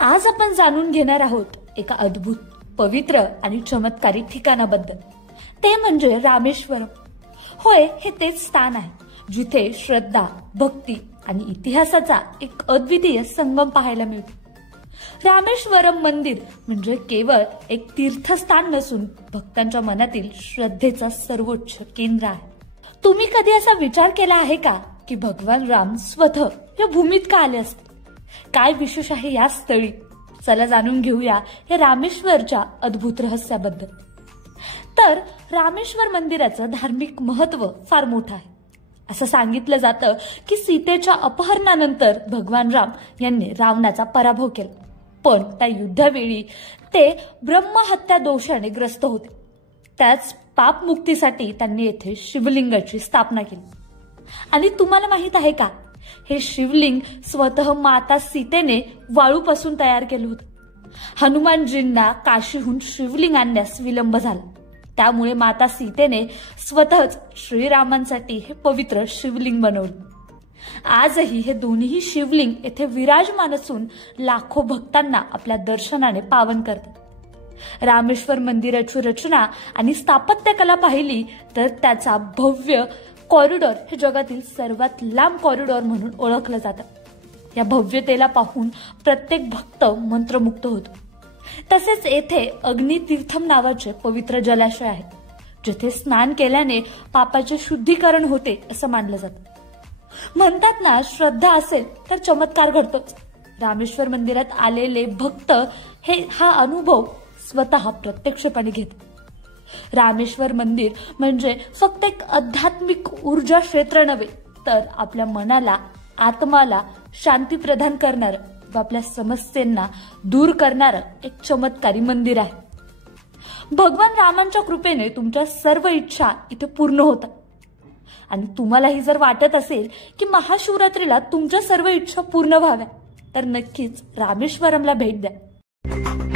आज आपण जाणून घेणार आहोत एका अद्भुत, पवित्र आणि चमत्कारी ठिकाणाबद्दल. ते म्हणजे रामेश्वरम. होय, हे तेच स्थान आहे जिथे श्रद्धा, भक्ती आणि इतिहासाचा एक अद्वितीय संगम पाहायला मिळतो. रामेश्वरम मंदिर म्हणजे केवळ एक तीर्थस्थान नसून भक्तांच्या मनातील श्रद्धेचा सर्वोच्च केंद्र आहे. तुम्ही कधी असा विचार केला आहे का की भगवान राम स्वतः या भूमीत का आले असते? काय विशेष आहे या स्थळी? चला जाणून घेऊया या रामेश्वरच्या अद्भुत रहस्याबद्दल. तर रामेश्वर मंदिराचं धार्मिक महत्व फार मोठं आहे. असं सांगितलं जातं की सीतेच्या अपहरणानंतर भगवान राम यांनी रावणाचा पराभव केला, पण त्या युद्धावेळी ते ब्रह्महत्या दोषाने ग्रस्त होते. त्याच पापमुक्तीसाठी त्यांनी येथे शिवलिंगाची स्थापना केली. आणि तुम्हाला माहित आहे का, हे शिवलिंग स्वतः माता सीतेने वाळूपासून तयार केलं होतं. हनुमानजींना काशीहून शिवलिंग आणण्यास विलंब झाला, त्यामुळे माता सीतेने स्वतःच श्रीरामांसाठी हे पवित्र शिवलिंग बनवले. आजही हे दोन्ही शिवलिंग येथे विराजमान असून लाखो भक्तांना आपल्या दर्शनाने पावन करतात. रामेश्वर मंदिराची रचना आणि स्थापत्यकला पाहिली तर त्याचा भव्य कॉरिडॉर हे जगातील सर्वात लांब कॉरिडॉर म्हणून ओळखलं जातं. या भव्यतेला पाहून प्रत्येक भक्त मंत्रमुग्ध होतो. तसेच येथे अग्नितीर्थम नावाचे पवित्र जलाशय आहे, जिथे स्नान केल्याने पापाचे शुद्धीकरण होते असं मानलं जातं. म्हणतात ना, श्रद्धा असेल तर चमत्कार घडतोच. रामेश्वर मंदिरात आलेले भक्त हा अनुभव स्वतः प्रत्यक्षपणे घेतात. रामेश्वर मंदिर म्हणजे फक्त एक आध्यात्मिक ऊर्जा क्षेत्र नव्हे, तर आपल्या मनाला, आत्माला शांती प्रदान करणारं व आपल्या समस्यांना दूर करणारं एक चमत्कारी मंदिर आहे. भगवान रामांच्या कृपेने तुमच्या सर्व इच्छा इथे पूर्ण होतात. आणि तुम्हालाही जर वाटत असेल की महाशिवरात्रीला तुमच्या सर्व इच्छा पूर्ण व्हाव्या, तर नक्कीच रामेश्वरमला भेट द्या.